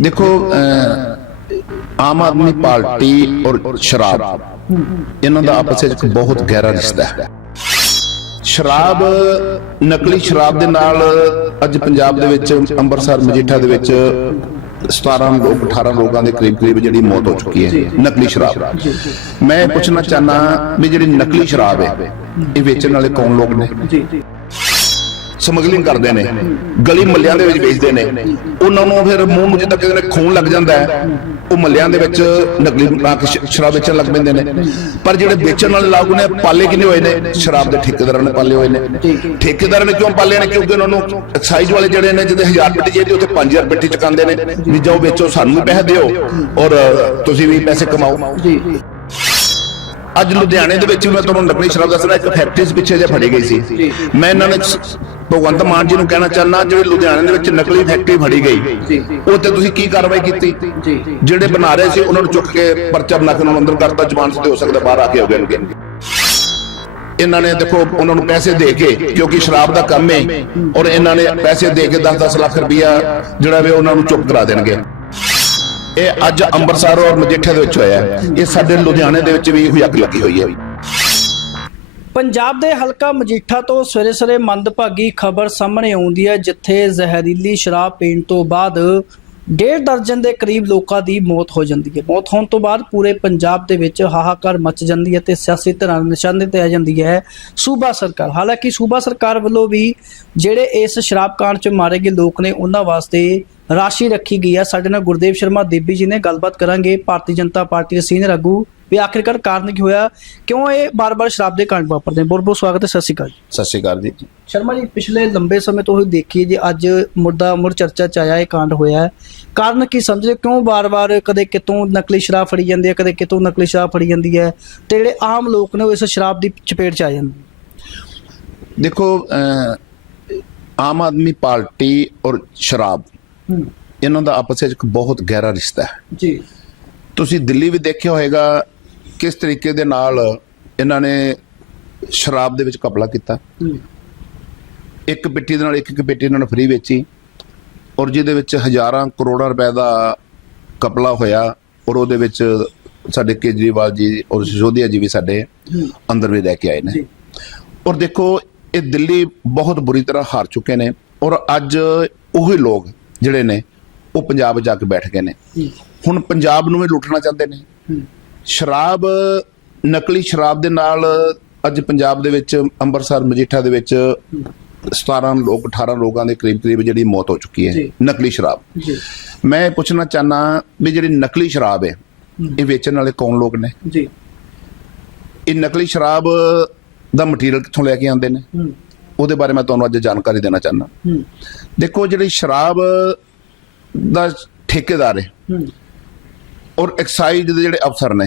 ਦੇਖੋ ਆਮ ਆਦਮੀ ਪਾਰਟੀ ਔਰ ਸ਼ਰਾਬ, ਇਹਨਾਂ ਦਾ ਆਪਸ ਵਿੱਚ ਬਹੁਤ ਗਹਿਰਾ ਰਿਸ਼ਤਾ ਹੈ। ਸ਼ਰਾਬ, ਨਕਲੀ ਸ਼ਰਾਬ ਦੇ ਨਾਲ ਅੱਜ ਪੰਜਾਬ ਦੇ ਵਿੱਚ ਅੰਮ੍ਰਿਤਸਰ, ਮਜੀਠਾ ਦੇ ਵਿੱਚ 17 ਲੋਕ 18 ਲੋਕਾਂ ਦੇ ਕਰੀਬ ਕਰੀਬ ਜਿਹੜੀ ਮੌਤ ਹੋ ਚੁੱਕੀ ਹੈ, ਨਕਲੀ ਸ਼ਰਾਬ। ਮੈਂ ਇਹ ਪੁੱਛਣਾ ਚਾਹਨਾ ਵੀ ਜਿਹੜੀ ਨਕਲੀ ਸ਼ਰਾਬ ਹੈ, ਇਹ ਵੇਚਣ ਵਾਲੇ ਕੌਣ ਲੋਕ ਨੇ? ਜੀ ਜੀ ਸਮਗਲਿੰਗ ਕਰਦੇ ਨੇ, ਗਲੀ ਮੱਲਿਆਂ ਦੇ ਵਿੱਚ ਵੇਚਦੇ ਨੇ, ਉਹਨਾਂ ਨੂੰ ਫਿਰ ਮੂੰਹ ਨੂੰ ਜਿੱਦਾਂ ਕਿਸੇ ਨੇ ਖੂਨ ਲੱਗ ਜਾਂਦਾ ਹੈ, ਉਹ ਮੱਲਿਆਂ ਦੇ ਵਿੱਚ ਨਕਲੀ ਸ਼ਰਾਬ ਵੇਚਣ ਲੱਗ ਪੈਂਦੇ ਨੇ। ਪਰ ਜਿਹੜੇ ਵੇਚਣ ਵਾਲੇ ਲੋਕ ਨੇ, ਪਾਲੇ ਕਿੰਨੇ ਹੋਏ ਨੇ? ਸ਼ਰਾਬ ਦੇ ਠੇਕੇਦਾਰਾਂ ਨੇ ਪਾਲੇ ਹੋਏ ਨੇ। ਠੇਕੇਦਾਰਾਂ ਨੇ ਕਿਉਂ ਪਾਲੇ ਨੇ? ਕਿਉਂਕਿ ਉਹਨਾਂ ਨੂੰ ਐਕਸਾਈਜ਼ ਵਾਲੇ ਜਿਹੜੇ ਨੇ, ਜਿਹਦੇ 1000 ਪੇਟੀ ਚਾਹੀਦੀ ਉੱਥੇ 5000 ਪੇਟੀ ਚੁਕਾਉਂਦੇ ਨੇ। ਵੀ ਜਾਓ ਵੇਚੋ, ਸਾਨੂੰ ਵੀ ਪੈਸੇ ਦਿਓ ਔਰ ਤੁਸੀਂ ਵੀ ਪੈਸੇ ਕਮਾਓ। ਜੀ ਅੱਜ ਲੁਧਿਆਣੇ ਦੇ ਵਿੱਚ ਵੀ ਮੈਂ ਤੁਹਾਨੂੰ ਨਕਲੀ ਸ਼ਰਾਬ ਦੱਸਣਾ ਇੱਕ ਫੈਕਟਰੀ ਦੇ ਪਿੱਛੇ ਜੇ ਫੜੀ ਗਈ ਸੀ। ਮੈਂ ਇਹਨਾਂ ਨੇ ਭਗਵੰਤ ਮਾਨ ਜੀ ਨੂੰ ਕਹਿਣਾ ਚਾਹੁੰਦਾ ਜਿਹੜੇ ਲੁਧਿਆਣੇ ਦੇ ਵਿੱਚ ਨਕਲੀ ਫੈਕਟਰੀ ਫੜੀ ਗਈ ਉਹ ਤੇ ਤੁਸੀਂ ਕੀ ਕਾਰਵਾਈ ਕੀਤੀ? ਜਿਹੜੇ ਬਣਾ ਰਹੇ ਸੀ ਉਹਨਾਂ ਨੂੰ ਚੁੱਕ ਕੇ ਪਰਚਾ ਬਣਾ ਕੇ ਉਹਨਾਂ ਨੂੰ ਅੰਦਰ ਕਰਤਾ ਜ਼ਮਾਨਤ ਤੇ ਹੋ ਸਕਦਾ ਬਾਹਰ ਆ ਕੇ ਹੋ ਗਏ ਇਹਨਾਂ ਨੇ ਦੇਖੋ ਉਹਨਾਂ ਨੂੰ ਪੈਸੇ ਦੇ ਕੇ ਕਿਉਂਕਿ ਸ਼ਰਾਬ ਦਾ ਕੰਮ ਹੈ ਔਰ ਇਹਨਾਂ ਨੇ ਪੈਸੇ ਦੇ ਕੇ 10-10 ਲੱਖ ਰੁਪਇਆ ਜਿਹੜਾ ਵੇ ਉਹਨਾਂ ਨੂੰ ਚੁੱਪ ਕਰਾ ਦੇਣਗੇ। ਇਹ ਅੱਜ ਅੰਮ੍ਰਿਤਸਰ ਔਰ ਮਜੀਠੇ ਦੇ ਵਿੱਚ ਹੋਇਆ ਹੈ। ਇਹ ਸਾਡੇ ਲੁਧਿਆਣੇ ਦੇ ਵਿੱਚ ਵੀ ਹੋਈ ਅੱਗ ਲੱਗੀ ਹੋਈ ਹੈ ਪੰਜਾਬ ਦੇ ਹਲਕਾ ਮਜੀਠਾ ਤੋਂ ਸਵੇਰੇ ਸਵੇਰੇ ਮੰਦਭਾਗੀ ਖਬਰ ਸਾਹਮਣੇ ਆਉਂਦੀ ਹੈ, ਜਿੱਥੇ ਜ਼ਹਿਰੀਲੀ ਸ਼ਰਾਬ ਪੀਣ ਤੋਂ ਬਾਅਦ ਡੇਢ ਦਰਜਨ ਦੇ ਕਰੀਬ ਲੋਕਾਂ ਦੀ ਮੌਤ ਹੋ ਜਾਂਦੀ ਹੈ। ਮੌਤ ਹੋਣ ਤੋਂ ਬਾਅਦ ਪੂਰੇ ਪੰਜਾਬ ਦੇ ਵਿੱਚ ਹਾਹਾਕਾਰ ਮਚ ਜਾਂਦੀ ਹੈ ਤੇ ਸਿਆਸੀ ਧਿਰਾਂ ਨਿਸ਼ਾਨੇ ਤੇ ਆ ਜਾਂਦੀ ਹੈ ਸੂਬਾ ਸਰਕਾਰ। ਹਾਲਾਂਕਿ ਸੂਬਾ ਸਰਕਾਰ ਵੱਲੋਂ ਵੀ ਜਿਹੜੇ ਇਸ ਸ਼ਰਾਬ ਕਾਂਡ 'ਚ ਮਾਰੇ ਗਏ ਲੋਕ ਨੇ, ਉਹਨਾਂ ਵਾਸਤੇ ਰਾਸ਼ੀ ਰੱਖੀ ਗਈ ਹੈ। ਸਾਡੇ ਨਾਲ ਗੁਰਦੇਵ ਸ਼ਰਮਾ, ਦੇਬੀ ਜੀ ਨੇ ਗੱਲਬਾਤ ਕਰਾਂਗੇ। ਭਾਰਤੀ ਜਨਤਾ ਪਾਰਟੀ ਦੇ ਸੀਨੀਅਰ ਆਗੂ ਵੀ ਆਖਿਰਕਾਰ ਕਾਰਨ ਕੀ ਹੋਇਆ? ਕਿਉਂ ਇਹ ਬਾਰ-ਬਾਰ ਸ਼ਰਾਬ ਦੇ ਕਾਂਡ ਵਾਪਰਦੇ ਨੇ? ਬਹੁਤ ਬਹੁਤ ਸਵਾਗਤ ਹੈ ਸਤਿ ਸ਼੍ਰੀ ਅਕਾਲ ਸਤਿ ਸ਼੍ਰੀ ਅਕਾਲ ਜੀ। ਸ਼ਰਮਾ ਜੀ ਪਿਛਲੇ ਲੰਬੇ ਸਮੇਂ ਤੋਂ ਇਹ ਦੇਖੀਏ ਜੀ ਅੱਜ ਮੁਰਦਾ ਮੁਰ ਚਰਚਾ ਚ ਆਇਆ ਇਹ ਕਾਂਡ ਹੋਇਆ ਹੈ। ਕਾਰਨ ਕੀ ਸਮਝਦੇ ਹੋ? ਕਿਉਂ ਬਾਰ-ਬਾਰ ਕਦੇ ਕਿਤੋਂ ਨਕਲੀ ਸ਼ਰਾਬ ਫੜੀ ਜਾਂਦੀ ਹੈ ਕਦੇ ਕਿਤੋਂ ਨਕਲੀ ਸ਼ਰਾਬ ਫੜੀ ਜਾਂਦੀ ਹੈ? ਤੇ ਜਿਹੜੇ ਆਮ ਲੋਕ ਨੇ ਉਹ ਇਸ ਸ਼ਰਾਬ ਦੀ ਚਪੇਟ ਚ ਆ ਜਾਂਦੇ। ਦੇਖੋ ਆਮ ਆਦਮੀ ਪਾਰਟੀ ਔਰ ਸ਼ਰਾਬ ਹੂੰ। ਇਹਨਾਂ ਦਾ ਆਪਸ ਵਿੱਚ ਇੱਕ ਬਹੁਤ ਗਹਿਰਾ ਰਿਸ਼ਤਾ ਹੈ। ਜੀ। ਤੁਸੀਂ ਦਿੱਲੀ ਵੀ ਦੇਖਿਆ ਹੋਵੇਗਾ ਕਿਸ ਤਰੀਕੇ ਦੇ ਨਾਲ ਇਹਨਾਂ ਨੇ ਸ਼ਰਾਬ ਦੇ ਵਿੱਚ ਕਪਲਾ ਕੀਤਾ? ਇੱਕ ਪੇਟੀ ਦੇ ਨਾਲ ਇੱਕ ਇੱਕ ਪੇਟੀ ਇਹਨਾਂ ਨੇ ਫ੍ਰੀ ਵੇਚੀ ਔਰ ਜਿਹਦੇ ਵਿੱਚ ਹਜ਼ਾਰਾਂ ਕਰੋੜਾਂ ਰੁਪਏ ਦਾ ਕਪਲਾ ਹੋਇਆ ਔਰ ਉਹਦੇ ਵਿੱਚ ਸਾਡੇ ਕੇਜਰੀਵਾਲ ਜੀ ਔਰ ਸਿਸੋਦੀਆ ਜੀ ਵੀ ਸਾਡੇ ਅੰਦਰ ਵੀ ਲੈ ਕੇ ਆਏ ਨੇ। ਔਰ ਦੇਖੋ ਇਹ ਦਿੱਲੀ ਬਹੁਤ ਬੁਰੀ ਤਰ੍ਹਾਂ ਹਾਰ ਚੁੱਕੇ ਨੇ ਔਰ ਅੱਜ ਉਹੀ ਲੋਕ ਜਿਹੜੇ ਨੇ ਉਹ ਪੰਜਾਬ ਜਾ ਕੇ ਬੈਠ ਗਏ ਨੇ। ਹੁਣ ਪੰਜਾਬ ਨੂੰ ਵੀ ਲੁੱਟਣਾ ਚਾਹੁੰਦੇ ਨੇ। ਸ਼ਰਾਬ ਨਕਲੀ ਸ਼ਰਾਬ ਦੇ ਨਾਲ ਅੱਜ ਪੰਜਾਬ ਦੇ ਵਿੱਚ ਅੰਮ੍ਰਿਤਸਰ ਮਜੀਠਾ ਦੇ ਵਿੱਚ 17 ਲੋਕ 18 ਲੋਕਾਂ ਦੇ ਕਰੀਬ ਕਰੀਬ ਜਿਹੜੀ ਮੌਤ ਹੋ ਚੁੱਕੀ ਹੈ। ਨਕਲੀ ਸ਼ਰਾਬ। ਜੀ। ਮੈਂ ਪੁੱਛਣਾ ਚਾਹਨਾ ਵੀ ਜਿਹੜੀ ਨਕਲੀ ਸ਼ਰਾਬ ਹੈ ਇਹ ਵੇਚਣ ਵਾਲੇ ਕੌਣ ਲੋਕ ਨੇ? ਜੀ। ਇਹ ਨਕਲੀ ਸ਼ਰਾਬ ਦਾ ਮਟੀਰੀਅਲ ਕਿੱਥੋਂ ਲੈ ਕੇ ਆਉਂਦੇ ਨੇ? ਉਹਦੇ ਬਾਰੇ ਮੈਂ ਤੁਹਾਨੂੰ ਅੱਜ ਜਾਣਕਾਰੀ ਦੇਣਾ ਚਾਹਨਾ। ਦੇਖੋ ਜਿਹੜੀ ਸ਼ਰਾਬ ਦਾ ਠੇਕੇਦਾਰ ਹੂੰ। ਔਰ ਐਕਸਾਈਜ਼ ਦੇ ਜਿਹੜੇ ਅਫਸਰ ਨੇ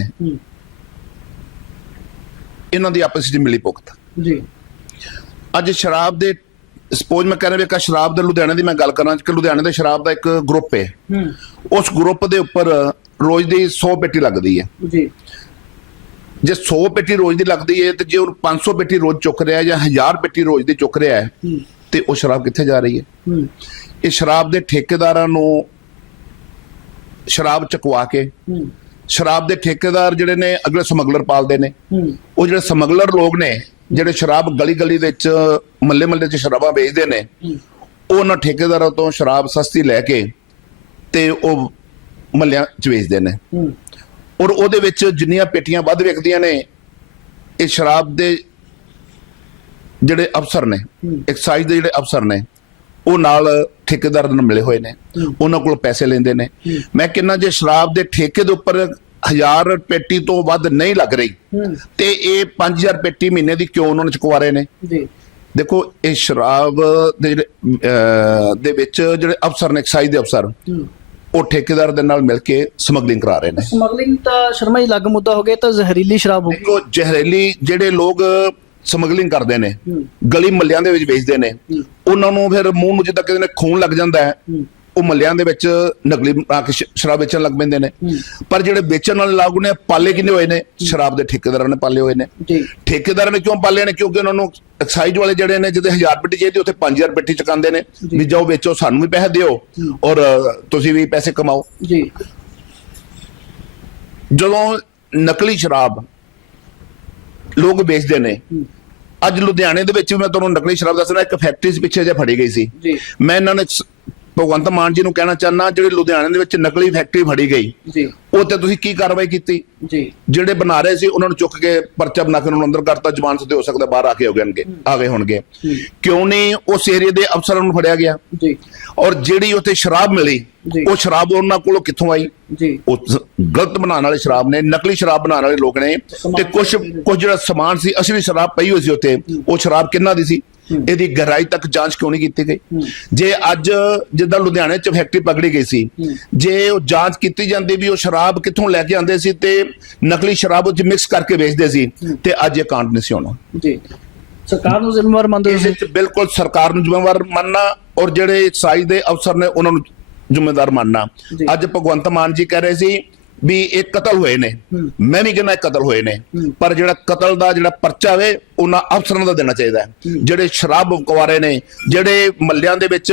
ਇਹਨਾਂ ਦੀ ਆਪਸ ਵਿੱਚ ਮਿਲੀ ਭੁਗਤ। ਜੀ। ਅੱਜ ਸ਼ਰਾਬ ਦੇ ਸਪੋਜ਼ ਮੈਂ ਕਹਿੰਦਾ ਵੀ ਇੱਕ ਸ਼ਰਾਬ ਦੇ ਲੁਧਿਆਣੇ ਦੀ ਮੈਂ ਗੱਲ ਕਰਾਂ ਕਿ ਲੁਧਿਆਣੇ ਦੇ ਸ਼ਰਾਬ ਦਾ ਇੱਕ ਗਰੁੱਪ ਹੈ। ਉਸ ਗਰੁੱਪ ਦੇ ਉੱਪਰ ਰੋਜ਼ ਦੀ 100 ਪੇਟੀ ਲੱਗਦੀ ਹੈ। ਜੀ। ਜੇ 100 ਪੇਟੀ ਰੋਜ਼ ਦੀ ਲੱਗਦੀ ਹੈ ਤੇ ਜੇ ਉਹ 500 ਪੇਟੀ ਰੋਜ਼ ਚੁੱਕ ਰਿਹਾ ਜਾਂ 1000 ਪੇਟੀ ਰੋਜ਼ ਦੀ ਚੁੱਕ ਰਿਹਾ ਹੈ ਤੇ ਉਹ ਸ਼ਰਾਬ ਕਿੱਥੇ ਜਾ ਰਹੀ ਹੂੰ। ਇਹ ਸ਼ਰਾਬ ਦੇ ਠੇਕੇਦਾਰਾਂ ਨੂੰ ਸ਼ਰਾਬ ਚਕਵਾ ਕੇ ਸ਼ਰਾਬ ਦੇ ਠੇਕੇਦਾਰ ਜਿਹੜੇ ਨੇ ਅਗਲੇ ਸਮਗਲਰ ਪਾਲਦੇ ਨੇ ਉਹ ਜਿਹੜੇ ਸਮਗਲਰ ਲੋਕ ਨੇ ਜਿਹੜੇ ਸ਼ਰਾਬ ਗਲੀ ਗਲੀ ਵਿੱਚ ਮੱਲੇ ਮੱਲੇ 'ਚ ਸ਼ਰਾਬਾਂ ਵੇਚਦੇ ਨੇ ਉਹ ਉਹਨਾਂ ਠੇਕੇਦਾਰਾਂ ਤੋਂ ਸ਼ਰਾਬ ਸਸਤੀ ਲੈ ਕੇ ਤੇ ਉਹ ਮੱਲਿਆਂ 'ਚ ਵੇਚਦੇ ਨੇ ਔਰ ਉਹਦੇ ਵਿੱਚ ਜਿੰਨੀਆਂ ਪੇਟੀਆਂ ਵੱਧ ਵਿਕਦੀਆਂ ਨੇ ਇਹ ਸ਼ਰਾਬ ਦੇ ਜਿਹੜੇ ਅਫਸਰ ਨੇ। ਐਕਸਾਈਜ਼ ਦੇ ਜਿਹੜੇ ਅਫਸਰ ਨੇ ਉਹ ਨਾਲ ਠੇਕੇਦਾਰ ਨਾਲ ਮਿਲੇ ਹੋਏ ਨੇ। ਉਹਨਾਂ ਕੋਲ ਪੈਸੇ ਲੈਂਦੇ ਨੇ। ਮੈਂ ਕਹਿੰਦਾ ਜੇ ਸ਼ਰਾਬ ਦੇ ਠੇਕੇ ਦੇ ਉੱਪਰ 1000 ਪੇਟੀ ਤੋਂ ਵੱਧ ਨਹੀਂ ਲੱਗ ਰਹੀ ਤੇ ਇਹ 5000 ਪੇਟੀ ਮਹੀਨੇ ਦੀ ਕਿਉਂ ਉਹਨਾਂ ਨੂੰ ਚੁਕਵਾ ਰਹੇ ਨੇ? ਜੀ। ਦੇਖੋ ਇਹ ਸ਼ਰਾਬ ਦੇ ਦੇ ਵਿੱਚ ਜਿਹੜੇ ਅਫਸਰ ਨੇ ਐਕਸਾਈਜ਼ ਦੇ ਅਫਸਰ ਉਹ ਠੇਕੇਦਾਰ ਦੇ ਨਾਲ ਮਿਲ ਕੇ ਸਮਗਲਿੰਗ ਕਰਾ ਰਹੇ ਨੇ। ਸਮਗਲਿੰਗ ਤਾਂ ਸ਼ਰਮਾ ਜੀ ਲੱਗ ਮੁੱਦਾ ਹੋ ਗਿਆ ਤਾਂ ਜ਼ਹਿਰੀਲੀ ਸ਼ਰਾਬ ਹੋ ਗਈ। ਦੇਖੋ ਜ਼ਹਿਰੀਲੀ ਜਿਹੜੇ ਲੋਕ ਸਮਗਲਿੰਗ ਕਰਦੇ ਨੇ ਗਲੀ ਮੱਲਿਆਂ ਦੇ ਵਿੱਚ ਵੇਚਦੇ ਨੇ। ਉਹਨਾਂ ਨੂੰ ਫਿਰ ਮੂੰਹ ਨੂੰ ਜਿੱਦਾਂ ਕਿਸੇ ਨੇ ਖੂਨ ਲੱਗ ਜਾਂਦਾ ਹੈ ਉਹ ਮੱਲਿਆਂ ਦੇ ਵਿੱਚ ਨਕਲੀ ਸ਼ਰਾਬ ਵੇਚਣ ਲੱਗ ਪੈਂਦੇ ਨੇ। ਪਰ ਜਿਹੜੇ ਵੇਚਣ ਵਾਲੇ ਲੋਕ ਨੇ ਪਾਲੇ ਕਿੰਨੇ ਹੋਏ ਨੇ? ਸ਼ਰਾਬ ਦੇ ਠੇਕੇਦਾਰਾਂ ਨੇ ਪਾਲੇ ਹੋਏ ਨੇ। ਠੇਕੇਦਾਰਾਂ ਨੇ ਕਿਉਂ ਪਾਲੇ ਨੇ? ਕਿਉਂਕਿ ਉਹਨਾਂ ਨੂੰ ਐਕਸਾਈਜ਼ ਵਾਲੇ ਜਿਹੜੇ ਨੇ ਜਿਹਦੇ 1000 ਪੇਟੀ ਚਾਹੀਦੀ ਉੱਥੇ 5000 ਪੇਟੀ ਚਕਾਉਂਦੇ ਨੇ। ਵੀ ਜਾਓ ਵੇਚੋ ਸਾਨੂੰ ਵੀ ਪੈਸੇ ਦਿਓ ਔਰ ਤੁਸੀਂ ਵੀ ਪੈਸੇ ਕਮਾਓ। ਜੀ। ਜਦੋਂ ਨਕਲੀ ਸ਼ਰਾਬ ਲੋਕ ਵੇਚਦੇ ਨੇ। ਅੱਜ ਲੁਧਿਆਣੇ ਦੇ ਵਿੱਚ ਵੀ ਮੈਂ ਤੁਹਾਨੂੰ ਨਕਲੀ ਸ਼ਰਾਬ ਦੱਸਣਾ ਇੱਕ ਫੈਕਟਰੀ ਪਿੱਛੇ ਜੇ ਫੜੀ ਗਈ ਸੀ। ਮੈਂ ਇਹਨਾਂ ਨੇ ਭਗਵੰਤ ਮਾਨ ਜੀ ਨੂੰ ਕਹਿਣਾ ਚਾਹਨਾ ਜਿਹੜੇ ਲੁਧਿਆਣੇ ਦੇ ਵਿੱਚ ਨਕਲੀ ਫੈਕਟਰੀ ਫੜੀ ਗਈ। ਜੀ। ਉਹ ਤੇ ਤੁਸੀਂ ਕੀ ਕਾਰਵਾਈ ਕੀਤੀ? ਜੀ। ਜਿਹੜੇ ਬਣਾ ਰਹੇ ਸੀ ਉਹਨਾਂ ਨੂੰ ਚੁੱਕ ਕੇ ਪਰਚਾ ਬਣਾ ਕੇ ਉਹਨਾਂ ਨੂੰ ਅੰਦਰ ਕਰਤਾ ਜ਼ਮਾਨਤ ਤੇ ਹੋ ਸਕਦਾ ਬਾਹਰ ਆ ਕੇ ਹੋ ਗਏ ਆ ਗਏ ਹੋਣਗੇ। ਕਿਉਂ ਨਹੀਂ? ਉਸ ਏਰੀਆ ਦੇ ਅਫਸਰਾਂ ਨੂੰ ਫੜਿਆ ਗਿਆ। ਜੀ। ਔਰ ਜਿਹੜੀ ਉੱਥੇ ਸ਼ਰਾਬ ਮਿਲੀ। ਉਹ ਸ਼ਰਾਬ ਉਹਨਾਂ ਕੋਲੋਂ ਕਿੱਥੋਂ ਆਈ? ਜੀ। ਉਹ ਗਲਤ ਬਣਾਉਣ ਵਾਲੇ ਸ਼ਰਾਬ ਨੇ ਨਕਲੀ ਸ਼ਰਾਬ ਬਣਾਉਣ ਵਾਲੇ ਲੋਕ ਨੇ। ਤੇ ਕੁਝ ਕੁਝ ਜਿਹੜਾ ਸਮਾਨ ਸੀ ਅਸਲੀ ਸ਼ਰਾਬ ਪਈ ਹੋਈ ਸੀ ਉੱਥੇ ਉਹ ਸ਼ਰਾਬ ਕਿੰਨਾ ਦੀ ਸੀ? ਇਹਦੀ ਗਹਿਰਾਈ ਤੱਕ ਜਾਂਚ ਕਿਉਂ ਨਹੀਂ ਕੀਤੀ ਗਈ? ਜੇ ਅੱਜ ਜਿੱਦਾਂ ਲੁਧਿਆਣੇ ਚ ਫੈਕਟਰੀ ਪਕੜੀ ਗਈ ਸੀ ਜੇ ਉਹ ਜਾਂਚ ਕੀਤੀ ਜਾਂਦੀ ਵੀ ਉਹ ਸ਼ਰਾਬ ਕਿੱਥੋਂ ਲੈ ਕੇ ਆਉਂਦੇ ਸੀ ਤੇ ਨਕਲੀ ਸ਼ਰਾਬ ਉਹ ਚ ਮਿਕਸ ਕਰਕੇ ਵੇਚਦੇ ਸੀ ਤੇ ਅੱਜ ਇਹ ਕਾਂਡ ਨਹੀਂ ਸੀ ਹੋਣਾ। ਜੀ। ਸਰਕਾਰ ਨੂੰ ਜ਼ਿੰਮੇਵਾਰ ਮੰਨਦੇ ਇਸ ਵਿੱਚ ਬਿਲਕੁਲ ਸਰਕਾਰ ਨੂੰ ਜ਼ਿੰਮੇਵਾਰ ਮੰਨਣਾ ਔਰ ਜਿਹੜੇ ਸਾਈਜ਼ ਦੇ ਅਫਸਰ ਨੇ ਉਹਨਾਂ ਨੂੰ ਜ਼ਿੰਮੇਦਾਰ ਮੰਨਣਾ। ਅੱਜ ਭਗਵੰਤ ਮਾਨ ਜੀ ਕਹਿ ਰਹੇ ਸੀ ਵੀ ਇਹ ਕਤਲ ਹੋਏ ਨੇ। ਮੈਂ ਵੀ ਕਹਿੰਦਾ ਕਤਲ ਹੋਏ ਨੇ। ਪਰ ਜਿਹੜਾ ਕਤਲ ਦਾ ਜਿਹੜਾ ਪਰਚਾ ਵੇ ਉਹਨਾਂ ਅਫਸਰਾਂ ਦਾ ਦੇਣਾ ਚਾਹੀਦਾ। ਜਿਹੜੇ ਸ਼ਰਾਬ ਵਿਕਵਾਰੇ ਨੇ ਜਿਹੜੇ ਮੱਲਿਆਂ ਦੇ ਵਿੱਚ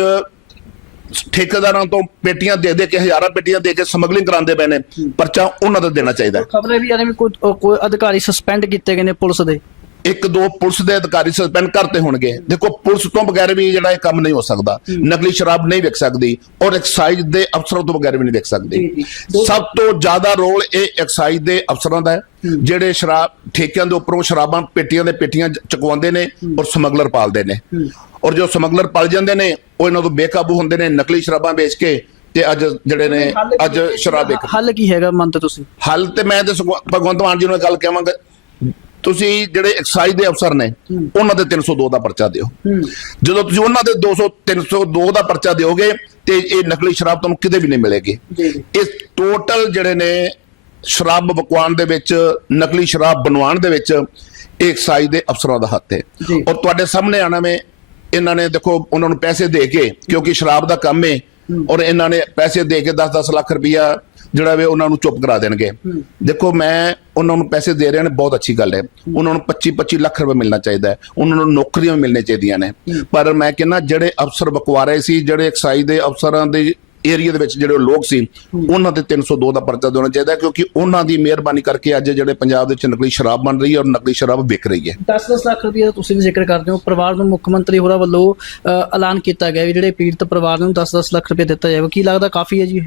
ਠੇਕੇਦਾਰਾਂ ਤੋਂ ਪੇਟੀਆਂ ਦੇ ਦੇ ਕੇ ਹਜ਼ਾਰਾਂ ਪੇਟੀਆਂ ਦੇ ਕੇ ਸਮਗਲਿੰਗ ਕਰਾਉਂਦੇ ਪਏ ਨੇ। ਪਰਚਾ ਉਹਨਾਂ ਦਾ ਦੇਣਾ ਚਾਹੀਦਾ। ਖਬਰੇ ਵੀ ਆਨੇ ਵੀ ਕੋਈ ਅਧਿਕਾਰੀ ਸਸਪੈਂਡ ਕੀਤੇ ਗਏ ਨੇ ਪੁਲਿਸ ਦੇ। ਇੱਕ ਦੋ ਪੁਲਿਸ ਦੇ ਅਧਿਕਾਰੀ ਸਸਪੈਂਡ ਕਰਤੇ ਹੋਣਗੇ। ਦੇਖੋ ਪੁਲਿਸ ਤੋਂ ਬਗੈਰ ਵੀ ਜਿਹੜਾ ਇਹ ਕੰਮ ਨਹੀਂ ਹੋ ਸਕਦਾ। ਨਕਲੀ ਸ਼ਰਾਬ ਨਹੀਂ ਵਿਕ ਸਕਦੀ ਔਰ ਐਕਸਾਈਜ਼ ਦੇ ਅਫਸਰਾਂ ਤੋਂ ਬਗੈਰ ਵੀ ਨਹੀਂ ਵਿਕ ਸਕਦੀ। ਸਭ ਤੋਂ ਜ਼ਿਆਦਾ ਰੋਲ ਇਹ ਐਕਸਾਈਜ਼ ਦੇ ਅਫਸਰਾਂ ਦਾ ਹੈ। ਜਿਹੜੇ ਸ਼ਰਾਬ ਠੇਕਿਆਂ ਦੇ ਉੱਪਰੋਂ ਸ਼ਰਾਬਾਂ ਪੇਟੀਆਂ ਦੇ ਪੇਟੀਆਂ ਚੁਕਵਾਉਂਦੇ ਨੇ ਔਰ ਸਮਗਲਰ ਪਾਲਦੇ ਨੇ। ਔਰ ਜੋ ਸਮਗਲਰ ਪਲ ਜਾਂਦੇ ਨੇ ਉਹ ਇਹਨਾਂ ਤੋਂ ਬੇਕਾਬੂ ਹੁੰਦੇ ਨੇ ਨਕਲੀ ਸ਼ਰਾਬਾਂ ਵੇਚ ਕੇ ਤੇ ਅੱਜ ਜਿਹੜੇ ਨੇ ਅੱਜ ਸ਼ਰਾਬ ਵਿਕ ਹੱਲ ਕੀ ਹੈਗਾ ਮੰਨਦੇ ਤੁਸੀਂ? ਹੱਲ ਤੇ ਮੈਂ ਤੇ ਭਗਵੰਤ ਮਾਨ ਜੀ ਨੂੰ ਇਹ ਗੱਲ ਕਹਾਂਗਾ ਤੁਸੀਂ ਜਿਹੜੇ ਐਕਸਾਈਜ਼ ਦੇ ਅਫਸਰ ਨੇ ਉਹਨਾਂ ਦੇ 302 ਦਾ ਪਰਚਾ ਦਿਓ। ਜਦੋਂ ਤੁਸੀਂ ਉਹਨਾਂ ਦੇ 200 302 ਦਾ ਪਰਚਾ ਦਿਓਗੇ ਤੇ ਇਹ ਨਕਲੀ ਸ਼ਰਾਬ ਤੁਹਾਨੂੰ ਕਿਤੇ ਵੀ ਨਹੀਂ ਮਿਲੇਗੀ। ਇਸ ਟੋਟਲ ਜਿਹੜੇ ਨੇ ਸ਼ਰਾਬ ਬਕਵਾਨ ਦੇ ਵਿੱਚ ਨਕਲੀ ਸ਼ਰਾਬ ਬਣਵਾਉਣ ਦੇ ਵਿੱਚ ਇਹ ਐਕਸਾਈਜ਼ ਦੇ ਅਫਸਰਾਂ ਦਾ ਹੱਥ ਹੈ। ਔਰ ਤੁਹਾਡੇ ਸਾਹਮਣੇ ਆਣਾ ਮੈਂ ਇਹਨਾਂ ਨੇ ਦੇਖੋ ਉਹਨਾਂ ਨੂੰ ਪੈਸੇ ਦੇ ਕੇ, ਕਿਉਂਕਿ ਸ਼ਰਾਬ ਦਾ ਕੰਮ ਹੈ ਔਰ ਇਹਨਾਂ ਨੇ ਪੈਸੇ ਦੇ ਕੇ 10-10 ਲੱਖ ਰੁਪਇਆ ਜਿਹੜਾ ਵੇ ਉਹਨਾਂ ਨੂੰ ਚੁੱਪ ਕਰਾ ਦੇਣਗੇ। ਦੇਖੋ ਮੈਂ ਉਹਨਾਂ ਨੂੰ ਪੈਸੇ ਦੇ ਰਹੇ ਨੇ, ਬਹੁਤ ਅੱਛੀ ਗੱਲ ਹੈ ਉਹਨਾਂ ਨੂੰ 25-25 ਲੱਖ ਰੁਪਏ ਮਿਲਣਾ ਚਾਹੀਦਾ ਹੈ। ਉਹਨਾਂ ਨੂੰ ਨੌਕਰੀਆਂ ਵੀ ਮਿਲਣੀਆਂ ਚਾਹੀਦੀਆਂ ਨੇ। ਪਰ ਮੈਂ ਕਹਿੰਦਾ ਜਿਹੜੇ ਅਫਸਰ ਬਕਵਾਰੇ ਸੀ, ਜਿਹੜੇ ਐਕਸਾਈਜ਼ ਦੇ ਅਫਸਰਾਂ ਦੇ ਏਰੀਆ ਦੇ ਵਿੱਚ ਜਿਹੜੇ ਲੋਕ ਸੀ ਉਹਨਾਂ ਤੇ 302 ਦਾ ਪਰਚਾ ਦੇਣਾ ਚਾਹੀਦਾ ਕਿਉਂਕਿ ਉਹਨਾਂ ਦੀ ਮਿਹਰਬਾਨੀ ਕਰਕੇ ਅੱਜ ਜਿਹੜੇ ਪੰਜਾਬ ਦੇ ਵਿੱਚ ਨਕਲੀ ਸ਼ਰਾਬ ਬਣ ਰਹੀ ਹੈ ਔਰ ਨਕਲੀ ਸ਼ਰਾਬ ਵਿਕ ਰਹੀ ਹੈ। 10-10 ਲੱਖ ਰੁਪਏ ਦਾ ਤੁਸੀਂ ਵੀ ਜ਼ਿਕਰ ਕਰਦੇ ਹੋ ਪਰਿਵਾਰ ਨੂੰ ਮੁੱਖ ਮੰਤਰੀ ਹੋਰਾਂ ਵੱਲੋਂ ਐਲਾਨ ਕੀਤਾ ਗਿਆ ਵੀ ਜਿਹੜੇ ਪੀੜਤ ਪਰਿਵਾਰ ਨੂੰ 10-10 ਲੱਖ ਰੁਪਏ ਦਿੱਤਾ ਜਾਵੇ। ਕੀ ਲੱਗਦਾ ਕਾਫੀ ਹੈ ਜੀ?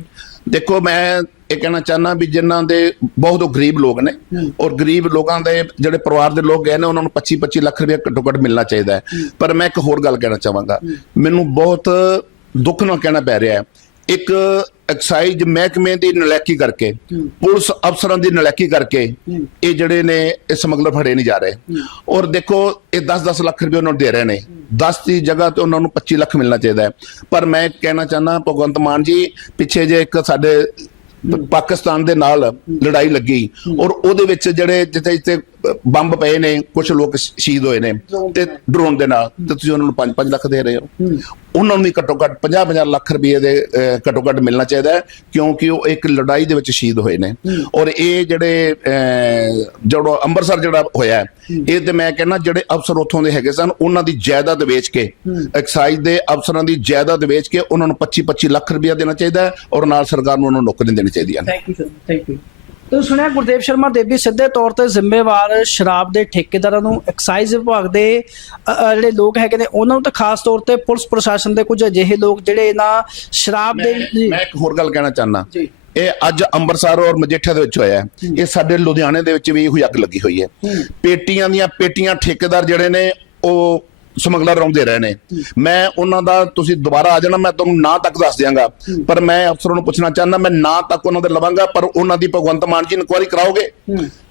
ਦੇਖੋ ਮੈਂ ਇਹ ਕਹਿਣਾ ਚਾਹਨਾ ਵੀ ਜਿਨ੍ਹਾਂ ਦੇ ਬਹੁਤ ਗਰੀਬ ਲੋਕ ਨੇ ਔਰ ਗਰੀਬ ਲੋਕਾਂ ਦੇ ਜਿਹੜੇ ਪਰਿਵਾਰ ਦੇ ਲੋਕ ਗਏ ਨੇ ਉਹਨਾਂ ਨੂੰ 25 25 ਲੱਖ ਰੁਪਏ ਘੱਟੋ ਘੱਟ ਮਿਲਣਾ ਚਾਹੀਦਾ ਹੈ। ਪਰ ਮੈਂ ਇੱਕ ਹੋਰ ਗੱਲ ਕਹਿਣਾ ਚਾਹਾਂਗਾ। ਮੈਨੂੰ ਬਹੁਤ ਦੁੱਖ ਨਾਲ ਕਹਿਣਾ ਪੈ ਰਿਹਾ ਹੈ ਇੱਕ ਐਕਸਾਈਜ਼ ਮਹਿਕਮੇ ਦੀ ਨਲਾਇਕੀ ਕਰਕੇ ਪੁਲਿਸ ਅਫਸਰਾਂ ਦੀ ਨਲਾਇਕੀ ਕਰਕੇ ਇਹ ਜਿਹੜੇ ਨੇ ਇਹ ਸਮਗਲਰ ਫੜੇ ਨਹੀਂ ਜਾ ਰਹੇ। ਔਰ ਦੇਖੋ ਇਹ 10-10 ਲੱਖ ਰੁਪਏ ਉਹਨਾਂ ਨੂੰ ਦੇ ਰਹੇ ਨੇ। 10 ਦੀ ਜਗ੍ਹਾ ਤੇ ਉਹਨਾਂ ਨੂੰ 25 ਲੱਖ ਮਿਲਣਾ ਚਾਹੀਦਾ ਹੈ। ਪਰ ਮੈਂ ਕਹਿਣਾ ਚਾਹਨਾ ਭਗਵੰਤ ਮਾਨ ਜੀ ਪਿੱਛੇ ਜੇ ਇੱਕ ਸਾਡੇ ਪਾਕਿਸਤਾਨ ਦੇ ਨਾਲ ਲੜਾਈ ਲੱਗੀ ਔਰ ਉਹਦੇ ਵਿੱਚ ਜਿਹੜੇ ਜਿੱਥੇ ਜਿੱਥੇ ਬੰਬ ਪਏ ਨੇ ਕੁਝ ਲੋਕ ਸ਼ਹੀਦ ਹੋਏ ਨੇ ਤੇ ਡਰੋਨ ਦੇ ਨਾਲ ਤੇ ਤੁਸੀਂ ਉਹਨਾਂ ਨੂੰ 5-5 ਲੱਖ ਦੇ ਰਹੇ ਹੋ। ਉਹਨਾਂ ਨੂੰ ਵੀ ਘੱਟੋ ਘੱਟ 50-50 ਲੱਖ ਰੁਪਏ ਦੇ ਘੱਟੋ ਘੱਟ ਮਿਲਣਾ ਚਾਹੀਦਾ ਹੈ ਕਿਉਂਕਿ ਉਹ ਇੱਕ ਲੜਾਈ ਦੇ ਵਿੱਚ ਸ਼ਹੀਦ ਹੋਏ ਨੇ। ਔਰ ਇਹ ਜਿਹੜੇ ਜਿਹੜਾ ਅੰਮ੍ਰਿਤਸਰ ਜਿਹੜਾ ਹੋਇਆ ਹੈ, ਇਹ ਤੇ ਮੈਂ ਕਹਿੰਦਾ ਜਿਹੜੇ ਅਫਸਰ ਉੱਥੋਂ ਦੇ ਹੈਗੇ ਸਨ ਉਹਨਾਂ ਦੀ ਜਾਇਦਾਦ ਵੇਚ ਕੇ ਐਕਸਾਈਜ਼ ਦੇ ਅਫਸਰਾਂ ਦੀ ਜਾਇਦਾਦ ਵੇਚ ਕੇ ਉਹਨਾਂ ਨੂੰ 25-25 ਲੱਖ ਰੁਪਏ ਦੇਣਾ ਚਾਹੀਦਾ ਔਰ ਨਾਲ ਸਰਕਾਰ ਨੂੰ ਉਹਨਾਂ ਨੂੰ ਨੌਕਰੀਆਂ ਦੇਣੀ ਚਾਹੀਦੀਆਂ thank you sir thank you ਤੁਸੀਂ ਸੁਣਿਆ ਗੁਰਦੇਵ ਸ਼ਰਮਾ ਦੇਵੀ ਸਿੱਧੇ ਤੌਰ ਤੇ ਜ਼ਿੰਮੇਵਾਰ ਸ਼ਰਾਬ ਦੇ ਠੇਕੇਦਾਰਾਂ ਨੂੰ ਐਕਸਾਈਜ਼ ਵਿਭਾਗ ਦੇ ਜਿਹੜੇ ਲੋਕ ਹੈਗੇ ਨੇ ਉਹਨਾਂ ਨੂੰ ਤਾਂ ਖਾਸ ਤੌਰ ਤੇ ਪੁਲਿਸ ਪ੍ਰਸ਼ਾਸਨ ਦੇ ਕੁਝ ਅਜਿਹੇ ਲੋਕ ਜਿਹੜੇ ਇਹਨਾਂ ਸ਼ਰਾਬ ਦੇ ਮੈਂ ਇੱਕ ਹੋਰ ਗੱਲ ਕਹਿਣਾ ਚਾਹਨਾ। ਇਹ ਅੱਜ ਅੰਮ੍ਰਿਤਸਰ ਔਰ ਮਜੀਠਾ ਦੇ ਵਿੱਚ ਹੋਇਆ ਹੈ। ਇਹ ਸਾਡੇ ਲੁਧਿਆਣੇ ਦੇ ਵਿੱਚ ਵੀ ਇਹੋ ਅੱਗ ਲੱਗੀ ਹੋਈ ਹੈ ਪੇਟੀਆਂ ਦੀਆਂ ਪੇਟੀਆਂ ਠੇਕੇਦਾਰ ਜਿਹੜੇ ਨੇ ਉਹ ਸਮਗਲਰ ਆਉਂਦੇ ਰਹੇ ਨੇ। ਮੈਂ ਉਹਨਾਂ ਦਾ ਤੁਸੀਂ ਦੁਬਾਰਾ ਆ ਜਾਣਾ ਮੈਂ ਤੁਹਾਨੂੰ ਨਾਂ ਤੱਕ ਦੱਸ ਦਿਆਂਗਾ। ਪਰ ਮੈਂ ਅਫਸਰਾਂ ਨੂੰ ਪੁੱਛਣਾ ਚਾਹੁੰਦਾ ਮੈਂ ਨਾਂ ਤੱਕ ਉਹਨਾਂ ਦੇ ਲਵਾਂਗਾ ਪਰ ਉਹਨਾਂ ਦੀ ਭਗਵੰਤ ਮਾਨ ਜੀ ਇਨਕੁਆਇਰੀ ਕਰਾਓਗੇ?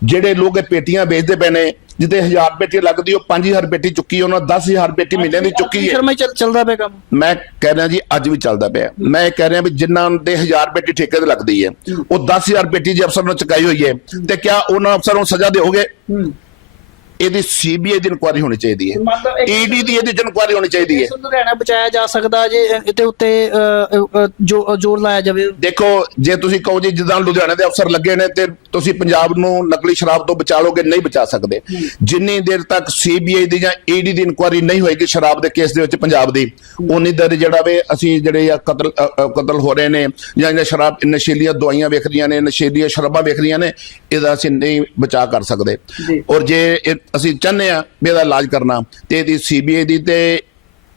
ਜਿਹੜੇ ਲੋਕ ਇਹ ਪੇਟੀਆਂ ਵੇਚਦੇ ਪਏ ਨੇ ਜਿੱਤੇ 1000 ਪੇਟੀ ਲੱਗਦੀ ਉਹ 5000 ਪੇਟੀ ਚੁੱਕੀ ਉਹਨਾਂ 10000 ਪੇਟੀ ਮਹੀਨੇ ਦੀ ਚੁੱਕੀ ਹੈ। ਸ਼ਰਮਾ ਚੱਲ ਚੱਲਦਾ ਪਿਆ ਕੰਮ। ਮੈਂ ਕਹਿ ਰਿਹਾ ਜੀ ਅੱਜ ਵੀ ਚੱਲਦਾ ਪਿਆ। ਮੈਂ ਇਹ ਕਹਿ ਰਿਹਾ ਵੀ ਜਿਨ੍ਹਾਂ ਦੇ 1000 ਪੇਟੀ ਠੇਕੇ ਤੇ ਲੱਗਦੀ ਹੈ ਉਹ 10000 ਪੇਟੀ ਜੇ ਅਫਸਰ ਨੂੰ ਚੁਕਾਈ ਹੋਈ ਹੈ ਤੇ ਕਿਆ ਉਹਨਾਂ ਅਫਸਰਾਂ ਨੂੰ ਸਜ਼ਾ ਦਿਓਗੇ? ਇਹਦੀ ਸੀਬੀਆਈ ਦੀ ਇਨਕੁਆਇਰੀ ਹੋਣੀ ਚਾਹੀਦੀ ਹੈ। ਈਡੀ ਦੀ ਇਹਦੀ ਇਨਕੁਆਇਰੀ ਹੋਣੀ ਚਾਹੀਦੀ ਹੈ। ਲੁਧਿਆਣਾ ਬਚਾਇਆ ਜਾ ਸਕਦਾ ਜੇ ਇਹਦੇ ਉੱਤੇ ਜ਼ੋਰ ਲਾਇਆ ਜਾਵੇ। ਦੇਖੋ ਜੇ ਤੁਸੀਂ ਕਹੋ ਜੀ ਜਿੱਦਾਂ ਲੁਧਿਆਣੇ ਦੇ ਅਫਸਰ ਲੱਗੇ ਨੇ ਤੇ ਤੁਸੀਂ ਪੰਜਾਬ ਨੂੰ ਨਕਲੀ ਸ਼ਰਾਬ ਤੋਂ ਬਚਾ ਲੋਗੇ ਨਹੀਂ ਬਚਾ ਸਕਦੇ। ਜਿੰਨੀ ਦੇਰ ਤੱਕ ਸੀਬੀਆਈ ਦੀ ਜਾਂ ਈਡੀ ਦੀ ਇਨਕੁਆਇਰੀ ਨਹੀਂ ਹੋਏਗੀ ਸ਼ਰਾਬ ਦੇ ਕੇਸ ਦੇ ਵਿੱਚ ਪੰਜਾਬ ਦੀ ਉਨੀ ਦੇਰ ਜਿਹੜਾ ਵੇ ਅਸੀਂ ਜਿਹੜੇ ਆ ਕਤਲ ਕਤਲ ਹੋ ਰਹੇ ਨੇ ਜਾਂ ਇਹਨਾਂ ਸ਼ਰਾਬ ਨਸ਼ੀਲੀਆਂ ਦਵਾਈਆਂ ਵੇਖ ਰਹੀਆਂ ਨੇ ਨਸ਼ੀਲੀਆਂ ਸ਼ਰਾਬਾਂ ਵੇਖ ਰਹੀਆਂ ਨੇ ਇਹਦਾ ਅਸੀਂ ਨਹੀਂ ਬਚਾ ਕਰ ਸਕਦੇ। ਔਰ ਜੇ ਅਸੀਂ ਚਾਹੁੰਦੇ ਆ ਵੀ ਇਹਦਾ ਇਲਾਜ ਕਰਨਾ। ਤੇ ਇਹਦੀ ਸੀਬੀਆਈ ਦੀ ਤੇ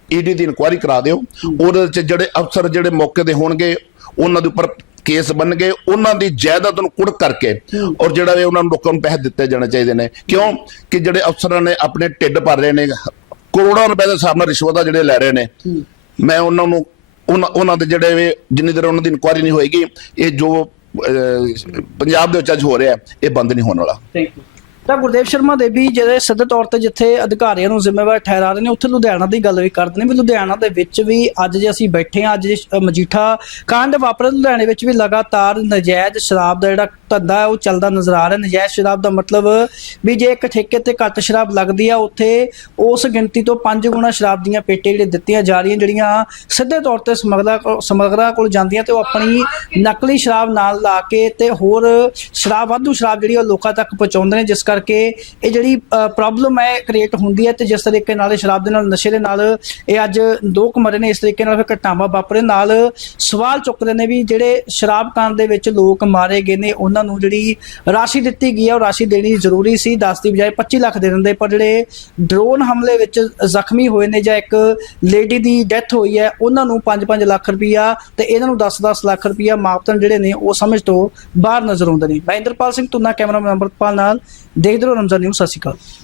ਈਡੀ ਦੀ ਇਨਕੁਆਇਰੀ ਕਰਾ ਦਿਓ। ਉਹਦੇ ਚ ਜਿਹੜੇ ਅਫਸਰ ਜਿਹੜੇ ਮੌਕੇ ਦੇ ਹੋਣਗੇ, ਉਹਨਾਂ ਦੇ ਉੱਪਰ ਕੇਸ ਬਣ ਗਏ ਉਹਨਾਂ ਦੀ ਜਾਇਦਾਦ ਨੂੰ ਕੁੜ ਕਰਕੇ ਔਰ ਜਿਹੜਾ ਵੀ ਉਹਨਾਂ ਨੂੰ ਲੋਕਾਂ ਨੂੰ ਪੈਸੇ ਦਿੱਤੇ ਜਾਣੇ ਚਾਹੀਦੇ ਨੇ। ਕਿਉਂ? ਕਿ ਜਿਹੜੇ ਅਫਸਰਾਂ ਨੇ ਆਪਣੇ ਢਿੱਡ ਭਰ ਰਹੇ ਨੇ, ਕਰੋੜਾਂ ਰੁਪਏ ਦੇ ਹਿਸਾਬ ਨਾਲ ਰਿਸ਼ਵਤਾਂ ਜਿਹੜੇ ਲੈ ਰਹੇ ਨੇ। ਮੈਂ ਉਹਨਾਂ ਨੂੰ, ਉਹਨਾਂ ਉਹਨਾਂ ਦੇ ਜਿਹੜੇ ਜਿੰਨੀ ਦੇਰ ਉਹਨਾਂ ਦੀ ਇਨਕੁਆਇਰੀ ਨਹੀਂ ਹੋਏਗੀ, ਇਹ ਜੋ ਪੰਜਾਬ ਦੇ ਵਿੱਚ ਅੱਜ ਹੋ ਰਿਹਾ, ਇਹ ਬੰਦ ਨਹੀਂ ਹੋਣ ਵਾਲਾ। ਥੈਂਕ ਯੂ ਤਾਂ ਗੁਰਦੇਵ ਸ਼ਰਮਾ ਦੇ ਵੀ ਜਿਹੜੇ ਸਿੱਧੇ ਤੌਰ ਤੇ ਜਿੱਥੇ ਅਧਿਕਾਰੀਆਂ ਨੂੰ ਜ਼ਿੰਮੇਵਾਰ ਠਹਿਰਾ ਰਹੇ ਨੇ, ਉੱਥੇ ਲੁਧਿਆਣਾ ਦੀ ਗੱਲ ਵੀ ਕਰਦੇ ਨੇ ਵੀ ਲੁਧਿਆਣਾ ਦੇ ਵਿੱਚ ਵੀ ਅੱਜ ਜੇ ਅਸੀਂ ਬੈਠੇ ਹਾਂ, ਅੱਜ ਮਜੀਠਾ ਕਾਂਡ ਵਾਪਰ, ਲੁਧਿਆਣੇ ਵਿੱਚ ਵੀ ਲਗਾਤਾਰ ਨਜਾਇਜ਼ ਸ਼ਰਾਬ ਦਾ ਜਿਹੜਾ ਧੰਦਾ ਹੈ, ਉਹ ਚੱਲਦਾ ਨਜ਼ਰ ਆ ਰਿਹਾ। ਨਜਾਇਜ਼ ਸ਼ਰਾਬ ਦਾ ਮਤਲਬ ਵੀ ਜੇ ਇੱਕ ਠੇਕੇ ਤੇ ਘੱਟ ਸ਼ਰਾਬ ਲੱਗਦੀ ਆ, ਉੱਥੇ ਉਸ ਗਿਣਤੀ ਤੋਂ ਪੰਜ ਗੁਣਾ ਸ਼ਰਾਬ ਦੀਆਂ ਪੇਟੇ ਜਿਹੜੇ ਦਿੱਤੀਆਂ ਜਾ ਰਹੀਆਂ, ਜਿਹੜੀਆਂ ਸਿੱਧੇ ਤੌਰ ਤੇ ਸਮਗਲਰਾਂ ਕੋਲ ਸਮਗਲਰਾਂ ਕੋਲ ਜਾਂਦੀਆਂ ਤੇ ਉਹ ਆਪਣੀ ਨਕਲੀ ਸ਼ਰਾਬ ਨਾਲ ਲਾ ਕੇ ਤੇ ਹੋਰ ਸ਼ਰਾਬ, ਵਾਧੂ ਸ਼ਰਾਬ ਜਿਹੜੀ ਉਹ ਲੋਕਾਂ ਤੱਕ ਪਹੁੰਚਾਉਂਦੇ ਨੇ, ਜਿਸ ਕਰਕੇ ਇਹ ਜਿਹੜੀ ਪ੍ਰੋਬਲਮ ਹੈ ਕ੍ਰੀਏਟ ਹੁੰਦੀ ਹੈ ਤੇ ਜਿਸ ਤਰੀਕੇ ਨਾਲ ਇਹ ਸ਼ਰਾਬ ਦੇ ਨਾਲ, ਨਸ਼ੇ ਦੇ ਨਾਲ ਇਹ ਅੱਜ ਦੋ ਮਰੇ ਨੇ, ਇਸ ਤਰੀਕੇ ਨਾਲ ਫਿਰ ਘਟਨਾਵਾਂ ਵਾਪਰੇ। ਨਾਲ ਸਵਾਲ ਚੁੱਕਦੇ ਨੇ ਵੀ ਜਿਹੜੇ ਸ਼ਰਾਬ ਕਾਂਡ ਦੇ ਵਿੱਚ ਲੋਕ ਮਾਰੇ ਗਏ ਨੇ, ਉਹਨਾਂ ਨੂੰ ਜਿਹੜੀ ਰਾਸ਼ੀ ਦਿੱਤੀ ਗਈ ਹੈ, ਉਹ ਰਾਸ਼ੀ ਦੇਣੀ ਜ਼ਰੂਰੀ ਸੀ। 10 ਦੀ ਬਜਾਏ 25 ਲੱਖ ਦੇ ਦਿੰਦੇ, ਪਰ ਜਿਹੜੇ ਡਰੋਨ ਹਮਲੇ ਵਿੱਚ ਜ਼ਖਮੀ ਹੋਏ ਨੇ ਜਾਂ ਇੱਕ ਲੇਡੀ ਦੀ ਡੈਥ ਹੋਈ ਹੈ, ਉਹਨਾਂ ਨੂੰ 5-5 ਲੱਖ ਰੁਪਈਆ ਤੇ ਇਹਨਾਂ ਨੂੰ 10-10 ਲੱਖ ਰੁਪਈਆ ਮਾਪਦੰਡ ਜਿਹੜੇ ਨੇ, ਉਹ ਸਮਝ ਤੋਂ ਬਾਹਰ ਨਜ਼ਰ ਆਉਂਦੇ ਨੇ। ਮਹਿੰਦਰਪਾਲ ਸਿੰਘ ਤੁਨਾ ਕੈਮਰਾਮੈਨ ਅੰਮ੍ਰਿਤਪਾਲ ਨਾਲ ਦੇਖਦੇ ਰਹੋ ਰਮਜ਼ਾਨ ਨਿਊਜ਼ ਸਤਿ ਸ਼੍ਰੀ ਅਕਾਲ।